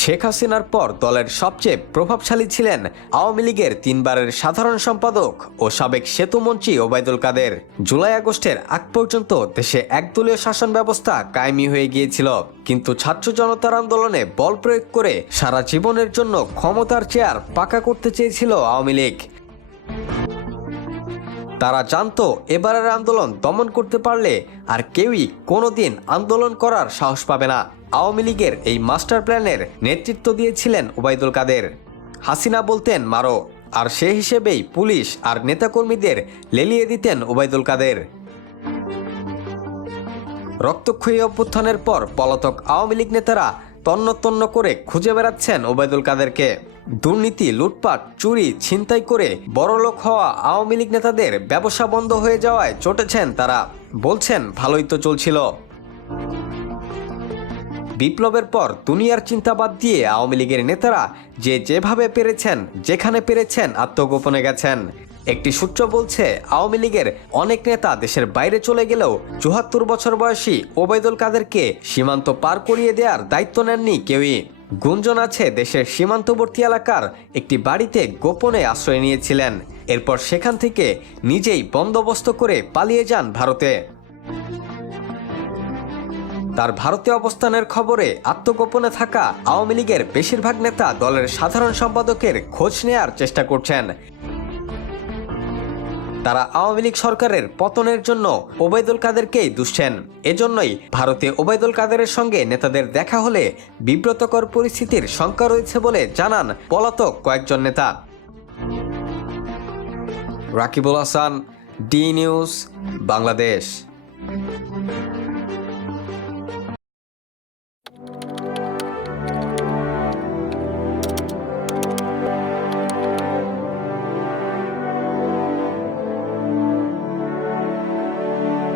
শেখ হাসিনার পর দলের সবচেয়ে প্রভাবশালী ছিলেন আওয়ামী লীগের তিনবারের সাধারণ সম্পাদক ও সাবেক সেতুমন্ত্রী ওবায়দুল কাদের। জুলাই আগস্টের আগ পর্যন্ত দেশে একদলীয় শাসন ব্যবস্থা কায়েমি হয়ে গিয়েছিল। কিন্তু ছাত্র জনতার আন্দোলনে বল প্রয়োগ করে সারা জীবনের জন্য ক্ষমতার চেয়ার পাকা করতে চেয়েছিল আওয়ামী লীগ। তারা জানত এবারের আন্দোলন দমন করতে পারলে আর কেউই কোনোদিন আন্দোলন করার সাহস পাবে না। আওয়ামী লীগের এই মাস্টার প্ল্যানের নেতৃত্ব দিয়েছিলেন ওবায়দুল কাদের। হাসিনা বলতেন, মারো। আর সে হিসেবেই পুলিশ আর নেতাকর্মীদের লেলিয়ে দিতেন ওবায়দুল কাদের। রক্তক্ষয়ী অভ্যুত্থানের পর পলাতক আওয়ামী লীগ নেতারা তন্ন তন্ন করে খুঁজে বেড়াচ্ছেন ওবায়দুল কাদেরকে। দুর্নীতি, লুটপাট, চুরি, ছিনতাই করে বড়লোক হওয়া আওয়ামী লীগ নেতাদের ব্যবসা বন্ধ হয়ে যাওয়ায় চটেছেন তারা। বলছেন, ভালোই তো চলছিল। বিপ্লবের পর দুনিয়ার চিন্তা বাদ দিয়ে আওয়ামী লীগের নেতারা যে যেভাবে পেরেছেন, যেখানে পেরেছেন, আত্মগোপনে গেছেন। একটি সূত্র বলছে, আওয়ামী লীগের অনেক নেতা দেশের বাইরে চলে গেলেও চুহাত্তর বছর বয়সী ওবায়দুল কাদেরকে সীমান্ত পার করিয়ে দেওয়ার দায়িত্ব নেননি কেউই। গুঞ্জন আছে, দেশের সীমান্তবর্তী এলাকার একটি বাড়িতে গোপনে আশ্রয় নিয়েছিলেন। এরপর সেখান থেকে নিজেই বন্দোবস্ত করে পালিয়ে যান ভারতে। তার ভারতে অবস্থানের খবরে আত্মগোপনে থাকা আওয়ামী লীগের বেশিরভাগ নেতা দলের সাধারণ সম্পাদকের খোঁজ নেয়ার চেষ্টা করছেন। তারা আওয়ামী লীগ সরকারের পতনের জন্য ওবায়দুল কাদেরকেই দুষছেন। এজন্যই ভারতে ওবায়দুল কাদেরের সঙ্গে নেতাদের দেখা হলে বিব্রতকর পরিস্থিতির শঙ্কা রয়েছে বলে জানান পলাতক কয়েকজন নেতা। Rakibul Hasan, D news, Bangladesh.